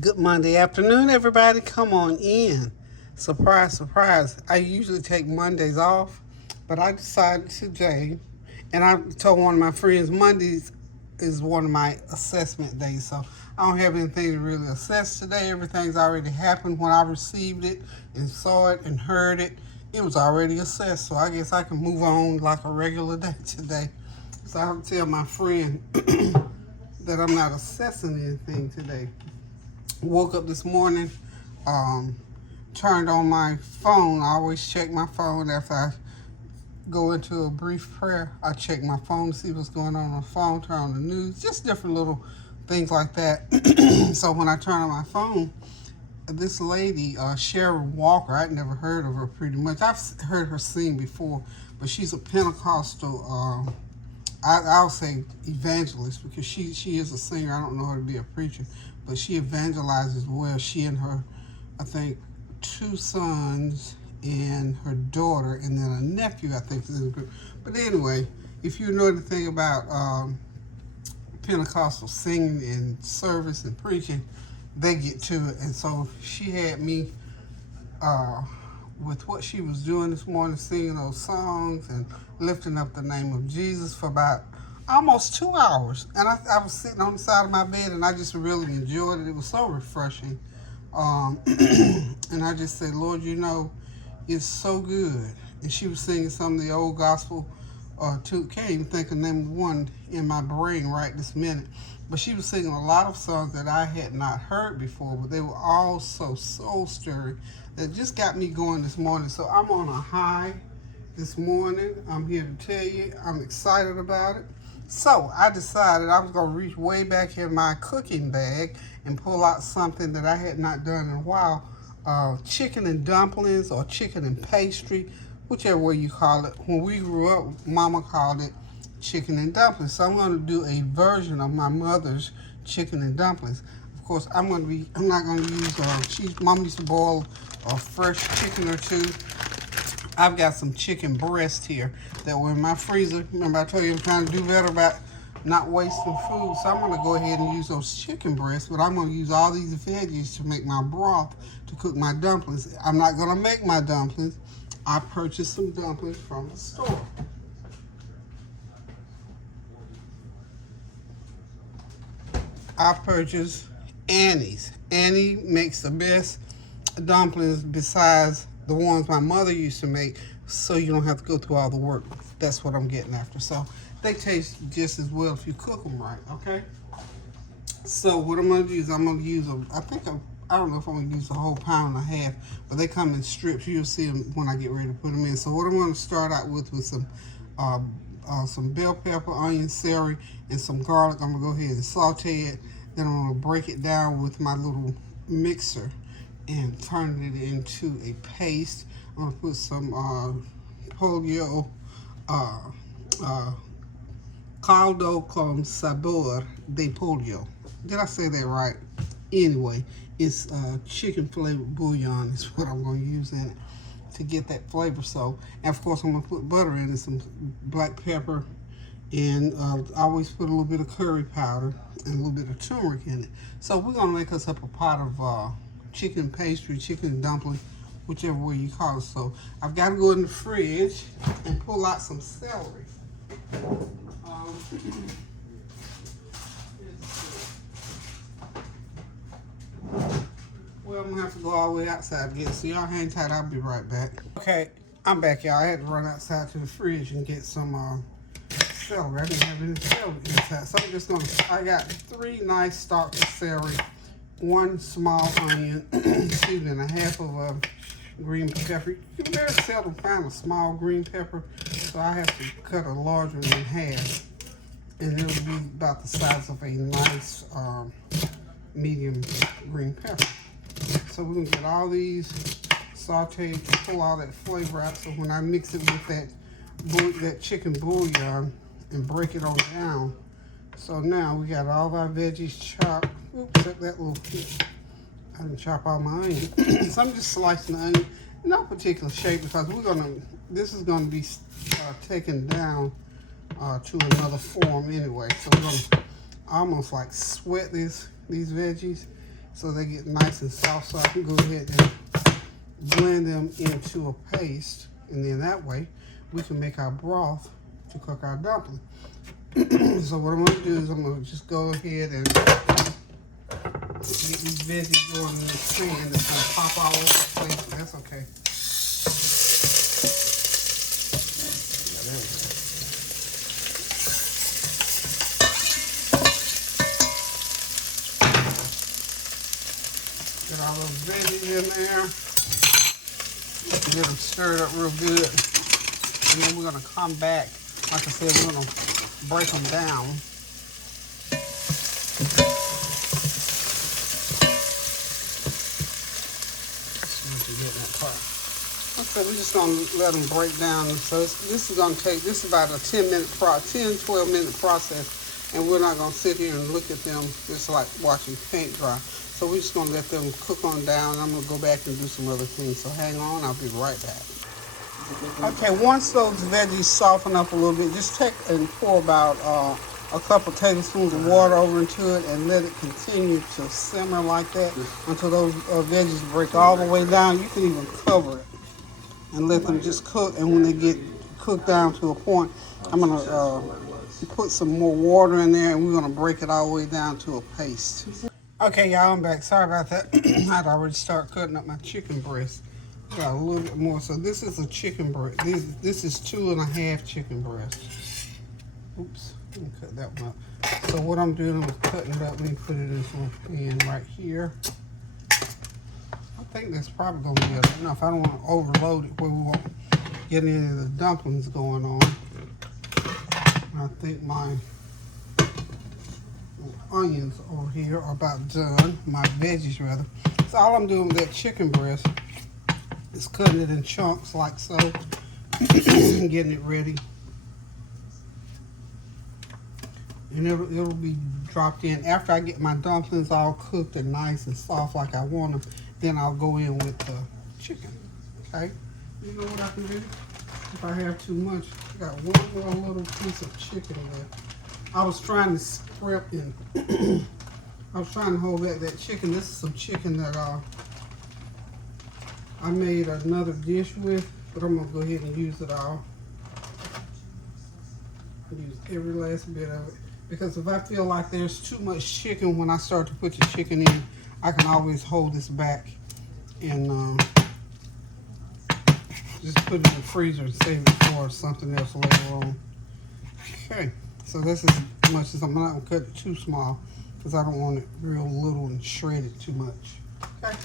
Good Monday afternoon, everybody. Come on in. Surprise, surprise. I usually take Mondays off, but I decided today, and I told one of my friends Mondays is one of my assessment days, so I don't have anything to really assess today. Everything's already happened. When I received it and saw it and heard it, it was already assessed, so I guess I can move on like a regular day today. So I have to tell my friend that I'm not assessing anything today. Woke up this morning, um, turned on my phone. I always check my phone after I go into a brief prayer. I check my phone to see what's going on the phone, turn on the news, just different little things like that. So when I turn on my phone, this lady, Sharon Walker, I'd never heard of her pretty much. I've heard her sing before, but she's a Pentecostal, I'll say evangelist, because she is a singer. I don't know her to be a preacher, but she evangelizes well. She and her, I think, 2 sons and her daughter, and then a nephew, I think, is in the group. But anyway, if you know anything about Pentecostal singing and service and preaching, they get to it. And so she had me with what she was doing this morning, singing those songs and lifting up the name of Jesus for about almost 2 hours. And I was sitting on the side of my bed, and I just really enjoyed it. It was so refreshing. And I just said, Lord, you know, it's so good. And she was singing some of the old gospel, can't even think of the name of one in my brain right this minute. But she was singing a lot of songs that I had not heard before, but they were all so soul-stirring that just got me going this morning. So I'm on a high this morning. I'm here to tell you I'm excited about it. So I decided I was going to reach way back in my cooking bag and pull out something that I had not done in a while. Chicken and dumplings, or chicken and pastry, whichever way you call it. When we grew up, Mama called it chicken and dumplings. So I'm going to do a version of my mother's chicken and dumplings. Of course, I'm not going to use Mama used to boil a fresh chicken or two. I've got some chicken breast here that were in my freezer. Remember, I told you I'm trying to do better about not wasting food. So I'm going to go ahead and use those chicken breasts, but I'm going to use all these veggies to make my broth to cook my dumplings. I'm not going to make my dumplings. I purchased some dumplings from the store. I purchased Annie's. Annie makes the best dumplings besides the ones my mother used to make, so you don't have to go through all the work. That's what I'm getting after. So they taste just as well if you cook them right, okay? So what I'm going to use, I don't know if I'm going to use a whole pound and a half, but they come in strips. You'll see them when I get ready to put them in. So what I'm going to start out with some bell pepper, onion, celery, and some garlic. I'm going to go ahead and saute it. Then I'm going to break it down with my little mixer and turn it into a paste. I'm going to put some pollo, caldo con sabor de pollo. Did I say that right? Anyway, it's chicken flavored bouillon is what I'm going to use in it to get that flavor. So, and of course, I'm going to put butter in it, some black pepper, and I always put a little bit of curry powder and a little bit of turmeric in it. So we're going to make us up a pot of chicken pastry, chicken dumpling, whichever way you call it. So I've got to go in the fridge and pull out some celery. Well, I'm going to have to go all the way outside to get it. So y'all hang tight. I'll be right back. Okay, I'm back, y'all. I had to run outside to the fridge and get some celery. I didn't have any celery inside. So I'm just going to, I got 3 nice stalks of celery, 1 small onion, excuse me, and a half of a green pepper. You can very seldom find a small green pepper, so I have to cut a larger one in half. And it'll be about the size of a nice medium green pepper. So we're going to get all these sauteed to pull all that flavor out. So when I mix it with that chicken bouillon and break it on down. So now we got all of our veggies chopped. Oops, except that little piece. I didn't chop all my onion. So I'm just slicing the onion in no particular shape because this is going to be taken down to another form anyway. So we're going to almost like sweat these veggies so they get nice and soft, so I can go ahead and blend them into a paste, and then that way we can make our broth to cook our dumpling. So what I'm going to do is I'm going to just go ahead and get these veggies going in this pan that's going to pop all over the place. That's okay. Yeah, there we go. Get all those veggies in there. Get them stirred up real good. And then we're going to come back. Like I said, we're going to break them down. Okay, we're just going to let them break down. So this is going to take, this is about a 12-minute process. And we're not going to sit here and look at them just like watching paint dry. So we're just going to let them cook on down. I'm going to go back and do some other things. So hang on, I'll be right back. Okay, once those veggies soften up a little bit, just take and pour about a couple tablespoons of water over into it and let it continue to simmer like that until those veggies break all the way down. You can even cover it and let them just cook. And when they get cooked down to a point, I'm going to put some more water in there, and we're going to break it all the way down to a paste. Okay, y'all, I'm back. Sorry about that. I'd already started cutting up my chicken breast. Got a little bit more. So this is a chicken breast. This is 2.5 chicken breasts. Oops, let me cut that one up. So what I'm doing is cutting it up. Let me put it in some pan right here. I think that's probably going to be enough. I don't want to overload it where we won't get any of the dumplings going on. I think my onions over here are about done. My veggies, rather. So all I'm doing with that chicken breast is cutting it in chunks like so. Getting it ready. And it'll be dropped in. After I get my dumplings all cooked and nice and soft like I want them, then I'll go in with the chicken. Okay? You know what I can do? If I have too much, I got one more little piece of chicken left. I was trying to prep and I was trying to hold back that chicken. This is some chicken that I made another dish with, but I'm gonna go ahead and use it all. Use every last bit of it. Because if I feel like there's too much chicken when I start to put the chicken in, I can always hold this back and just put it in the freezer and save it for something else later on. Okay, so this is as much as I'm not gonna cut it too small because I don't want it real little and shredded too much. Okay,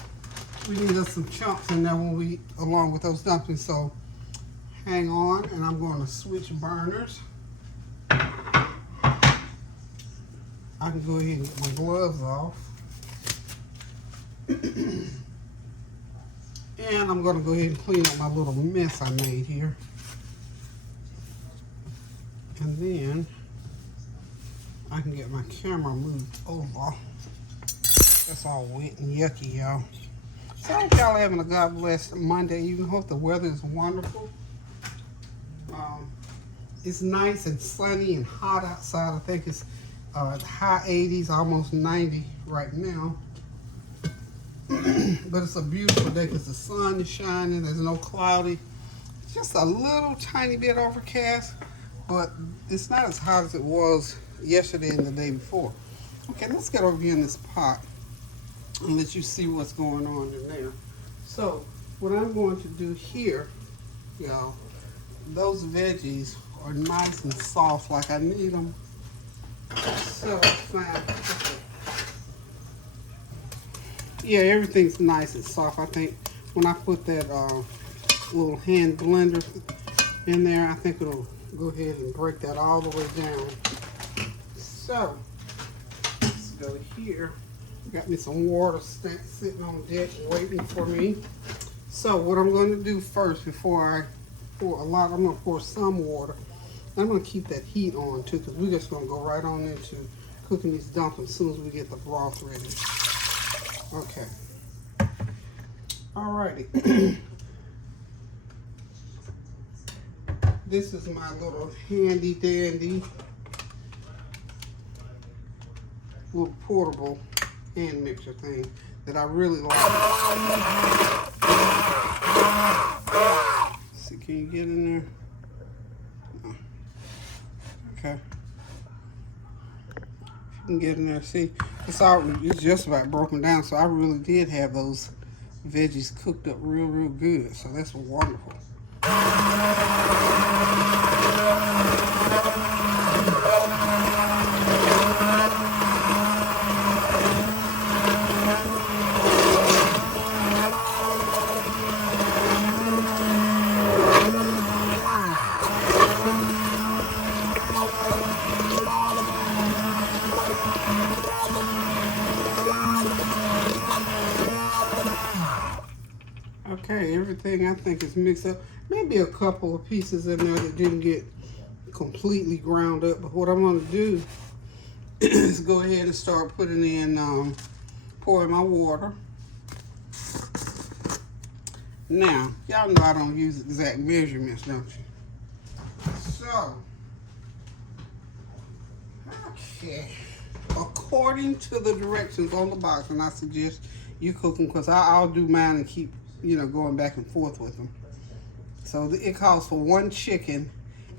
we need us some chunks in there when we along with those dumplings. So hang on, and I'm going to switch burners. I can go ahead and get my gloves off. And I'm going to go ahead and clean up my little mess I made here. And then I can get my camera moved over. That's all wet and yucky, y'all. So I hope y'all having a God bless Monday evening. Hope the weather is wonderful. It's nice and sunny and hot outside. I think it's high 80s, almost 90 right now. But it's a beautiful day because the sun is shining. There's no cloudy. It's just a little tiny bit overcast, but it's not as hot as it was yesterday and the day before. Okay, let's get over here in this pot and let you see what's going on in there. So what I'm going to do here, y'all, those veggies are nice and soft like I need them. So it's fine. Yeah, everything's nice and soft. I think when I put that little hand blender in there, I think it'll go ahead and break that all the way down. So let's go here. Got me some water sitting on deck waiting for me. So what I'm going to do first, before I pour a lot, I'm going to pour some water. I'm going to keep that heat on too, because we're just going to go right on into cooking these dumplings as soon as we get the broth ready. Okay. Alrighty. This is my little handy dandy little portable hand mixer thing that I really like. Let's see, can you get in there? No. Okay. If you can get in there, see, it's just about broken down. So I really did have those veggies cooked up real good. So that's wonderful. Okay, everything I think is mixed up. Maybe a couple of pieces in there that didn't get completely ground up. But what I'm going to do is go ahead and start putting in, pouring my water. Now, y'all know I don't use exact measurements, don't you? So, okay. According to the directions on the box, and I suggest you cook them because I'll do mine and keep, going back and forth with them. So it calls for 1 chicken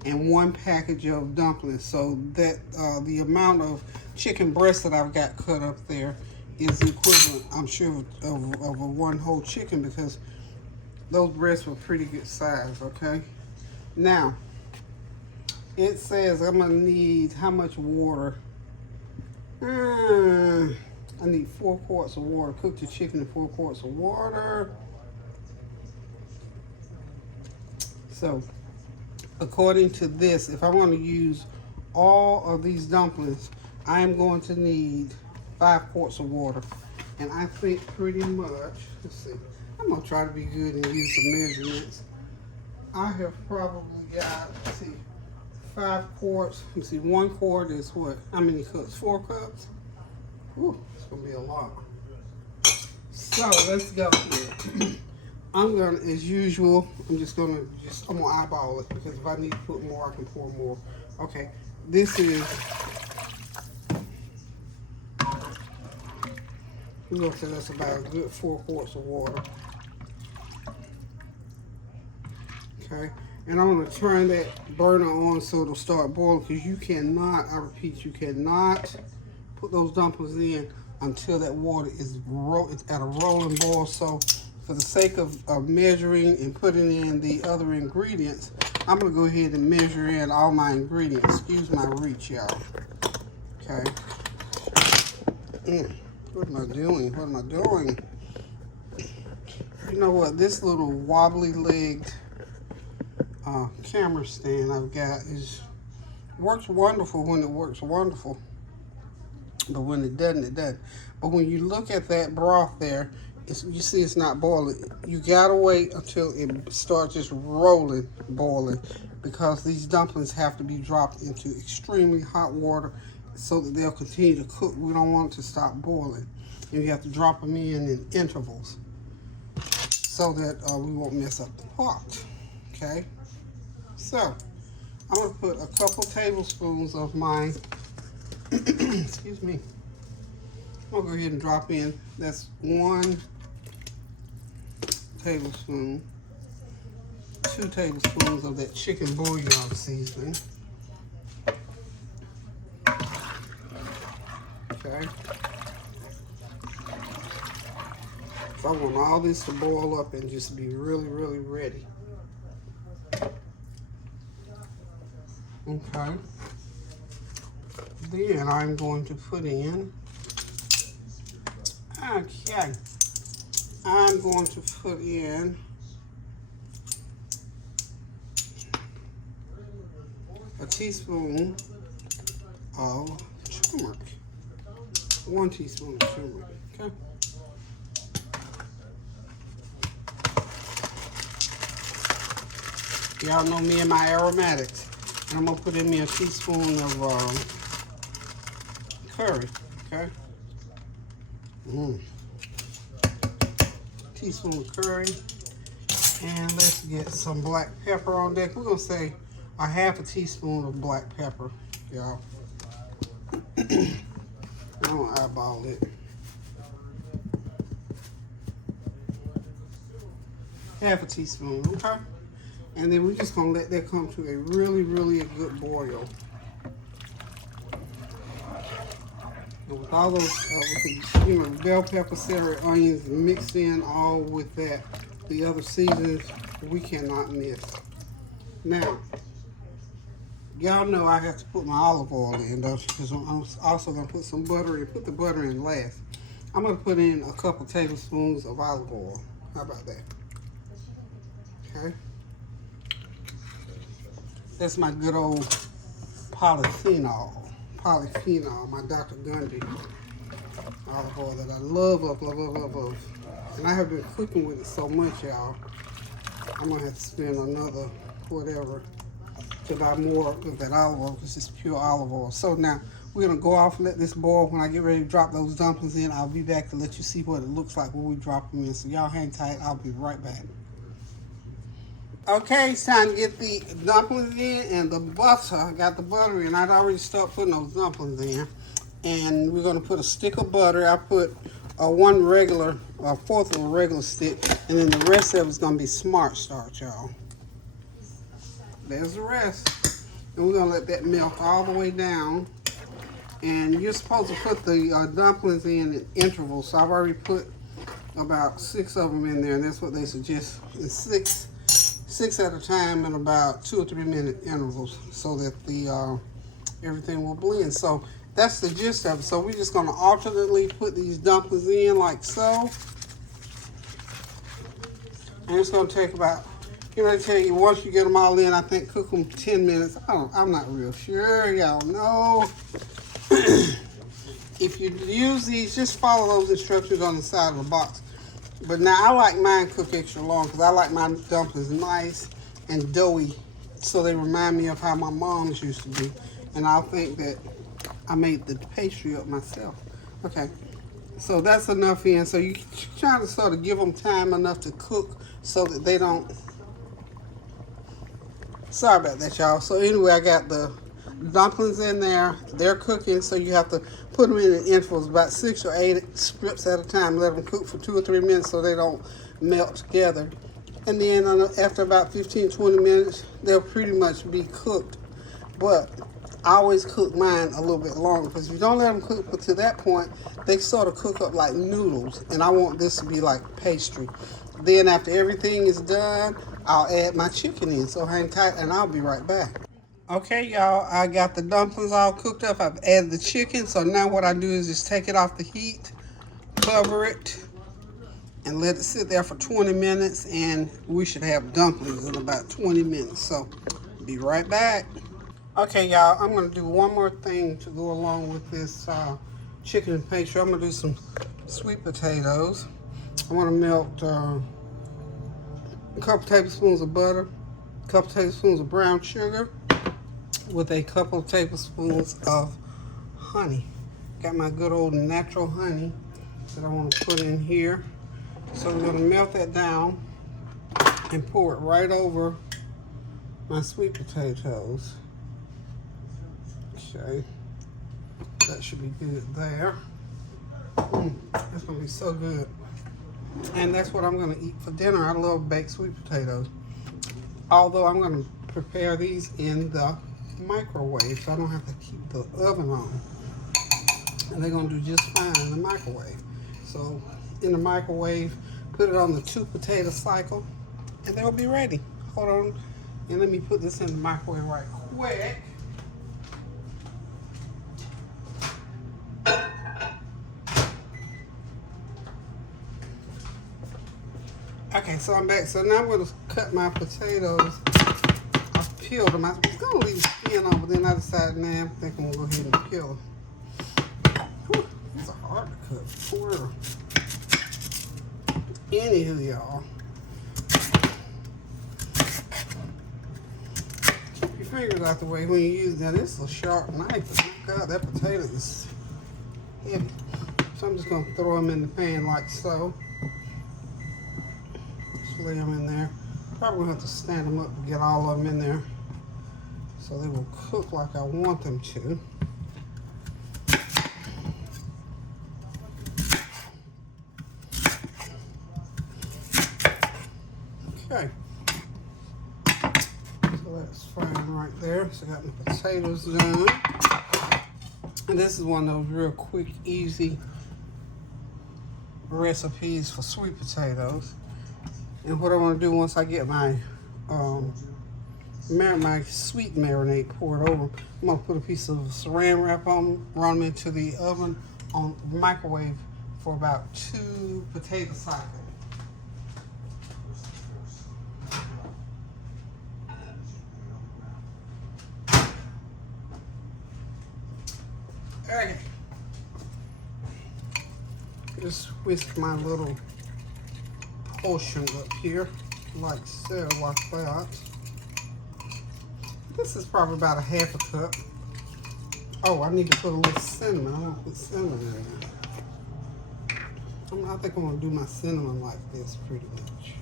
and 1 package of dumplings. So that the amount of chicken breast that I've got cut up there is equivalent, I'm sure, of a 1 whole chicken, because those breasts were pretty good size. Okay. Now it says I'm gonna need how much water? I need 4 quarts of water. Cook the chicken in 4 quarts of water. So, according to this, if I want to use all of these dumplings, I am going to need 5 quarts of water. And I think pretty much, let's see, I'm going to try to be good and use the measurements. I have probably got, let's see, 5 quarts. Let's see, 1 quart is what? How many cups? 4 cups? Ooh, it's going to be a lot. So, let's go here. I'm gonna, as usual, I'm gonna eyeball it, because if I need to put more, I can pour more. Okay, this is, we're gonna say that's about a good 4 quarts of water. Okay, and I'm gonna turn that burner on so it'll start boiling, because you cannot, I repeat, you cannot put those dumplings in until that water is at a rolling boil. So, for the sake of measuring and putting in the other ingredients, I'm going to go ahead and measure in all my ingredients. Excuse my reach, y'all. Okay. What am I doing? What am I doing? You know what? This little wobbly-legged camera stand I've got works wonderful when it works wonderful. But when it doesn't, it doesn't. But when you look at that broth there, you see it's not boiling. You gotta wait until it starts just boiling, because these dumplings have to be dropped into extremely hot water so that they'll continue to cook. We don't want it to stop boiling. And you have to drop them in intervals so that we won't mess up the pot. Okay? So, I'm gonna put a couple tablespoons of my, excuse me, I'm gonna go ahead and drop in, that's 1 tablespoon, 2 tablespoons of that chicken bouillon seasoning. Okay. So I want all this to boil up and just be really ready. Okay. Then I'm going to put in, okay, I'm going to put in a teaspoon of turmeric. 1 teaspoon of turmeric, okay? Y'all know me and my aromatics. And I'm gonna put in me a teaspoon of curry, okay? Teaspoon of curry. And let's get some black pepper on deck. We're gonna say a half a teaspoon of black pepper, y'all. I'm gonna eyeball it. half a teaspoon, okay? And then we're just gonna let that come to a really, really good boil. And with all those, with the, bell pepper, celery, onions mixed in all with that, the other seasonings, we cannot miss. Now, y'all know I have to put my olive oil in, don't you? Because I'm also gonna put some butter in. Put the butter in last. I'm gonna put in a couple tablespoons of olive oil. How about that? Okay. That's my good old polyphenol, my Dr. Gundy olive oil that I love, love, love, love, love, love. And I have been cooking with it so much, y'all. I'm gonna have to spend another whatever to buy more of that olive oil because it's pure olive oil. So now we're gonna go off and let this boil. When I get ready to drop those dumplings in, I'll be back to let you see what it looks like when we drop them in. So y'all hang tight, I'll be right back. Okay, it's time to get the dumplings in and the butter. I got the butter in. I'd already started putting those dumplings in. And we're gonna put a stick of butter. I put one regular, a fourth of a regular stick, and then the rest of it's gonna be smart starch, y'all. There's the rest. And we're gonna let that melt all the way down. And you're supposed to put the dumplings in intervals. So I've already put about 6 of them in there, and that's what they suggest. It's six at a time in about 2 or 3 minute intervals, so that the everything will blend. So that's the gist of it. So we're just gonna alternately put these dumplings in like so. And it's gonna take about, I tell you, once you get them all in, I think cook them 10 minutes. I'm not real sure, y'all know. If you use these, just follow those instructions on the side of the box. But now I like mine cook extra long because I like my dumplings nice and doughy, so they remind me of how my mom's used to be. And I think that I made the pastry up myself. Okay, so that's enough in. So you try to sort of give them time enough to cook so that they don't. Sorry about that, y'all. So anyway, I got the dumplings in there. They're cooking, so you have to put them in intervals, about 6 or 8 strips at a time. Let them cook for 2 or 3 minutes so they don't melt together. And then after about 15, 20 minutes, they'll pretty much be cooked. But I always cook mine a little bit longer because if you don't let them cook to that point, they sort of cook up like noodles. And I want this to be like pastry. Then after everything is done, I'll add my chicken in. So hang tight and I'll be right back. Okay, y'all, I got the dumplings all cooked up. I've added the chicken. So now what I do is just take it off the heat, cover it, and let it sit there for 20 minutes. And we should have dumplings in about 20 minutes. So be right back. Okay, y'all, I'm going to do one more thing to go along with this chicken and pastry. I'm going to do some sweet potatoes. I want to melt a couple tablespoons of butter, a couple tablespoons of brown sugar, with a couple of tablespoons of honey. Got my good old natural honey that I want to put in here. So I'm going to melt that down and pour it right over my sweet potatoes. Okay, that should be good there. That's going to be so good. And that's what I'm going to eat for dinner. I love baked sweet potatoes. Although I'm going to prepare these in the microwave, so I don't have to keep the oven on. And they're going to do just fine in the microwave. So in the microwave, put it on the 2 potato cycle, and they'll be ready. Hold on, and let me put this in the microwave right quick. Okay, so I'm back. So now I'm going to cut my potatoes. I peeled them. I was going to leave the skin on, but then I decided, nah, I think I'm going to go ahead and peel them. Whew, these are hard to cut. For real. Anywho, y'all. Keep your fingers out the way when you use that. It's a sharp knife. But God, that potato is heavy. So I'm just going to throw them in the pan like so. Lay them in there. Probably have to stand them up to get all of them in there so they will cook like I want them to. Okay. So that's fine right there. So I got my potatoes done. And this is one of those real quick, easy recipes for sweet potatoes. And what I want to do once I get my my sweet marinade poured over, I'm going to put a piece of saran wrap on them, run them into the oven on the microwave for about 2 potato cycles. Okay. Just whisk my little portion up here, like so, like that. This is probably about a half a cup. Oh, I need to put a little cinnamon. I want to put cinnamon in there. I think I'm going to do my cinnamon like this pretty much.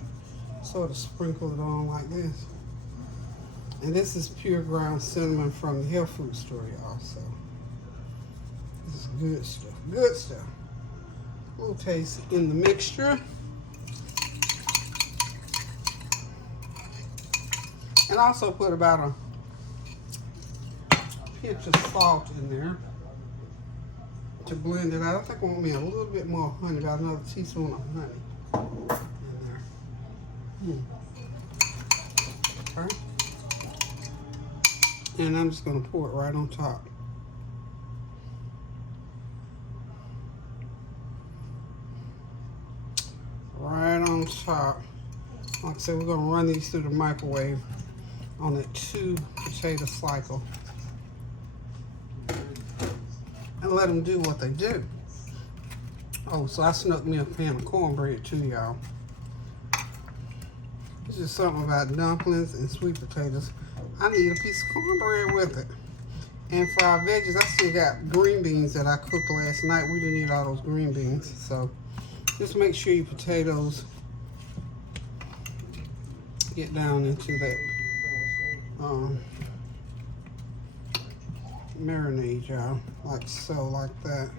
Sort of sprinkle it on like this. And this is pure ground cinnamon from the health food store, y'all. So this is good stuff. Good stuff. A little taste in the mixture. And also put about a pinch of salt in there to blend it out. I think I want me a little bit more honey, about another teaspoon of honey in there. Okay. And I'm just going to pour it right on top. Right on top. Like I said, we're going to run these through the microwave on a 2 potato cycle and let them do what they do. Oh, so I snuck me a pan of cornbread too, y'all. It's just something about dumplings and sweet potatoes. I need a piece of cornbread with it. And for our veggies, I still got green beans that I cooked last night. We didn't eat all those green beans. So just make sure your potatoes get down into that marinade, y'all, like so, like that.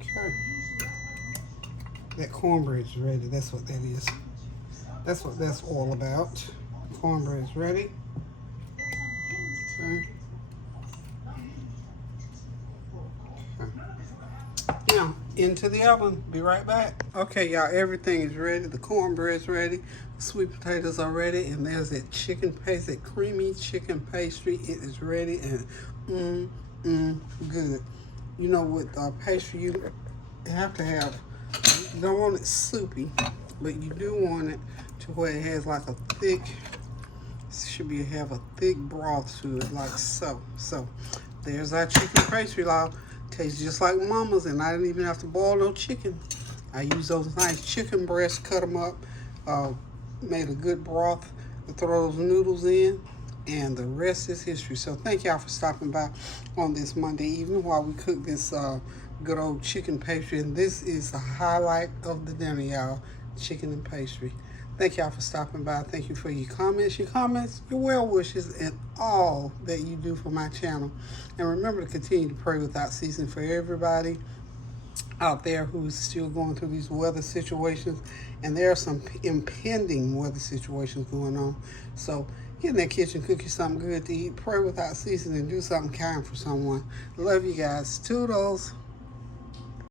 Okay, that cornbread's ready. That's what that is. That's what that's all about. Cornbread's ready. Okay. Now into the oven. Be right back. Okay, y'all, everything is ready. The cornbread's ready. The sweet potatoes are ready, and there's that chicken paste, that creamy chicken pastry. It is ready and good. You know, with pastry, you have to have. You don't want it soupy, but you do want it to where it has like a thick. Should be have a thick broth to it, like so. So there's our chicken pastry, y'all. Tastes just like mama's, and I didn't even have to boil no chicken. I used those nice chicken breasts, cut them up, made a good broth to throw those noodles in, and the rest is history. So thank y'all for stopping by on this Monday evening while we cook this good old chicken pastry. And this is the highlight of the dinner, y'all, chicken and pastry. Thank y'all for stopping by. Thank you for your comments, your well wishes, and all that you do for my channel. And remember to continue to pray without ceasing for everybody out there who's still going through these weather situations. And there are some impending weather situations going on. So get in that kitchen, cook you something good to eat, pray without ceasing, and do something kind for someone. Love you guys. Toodles.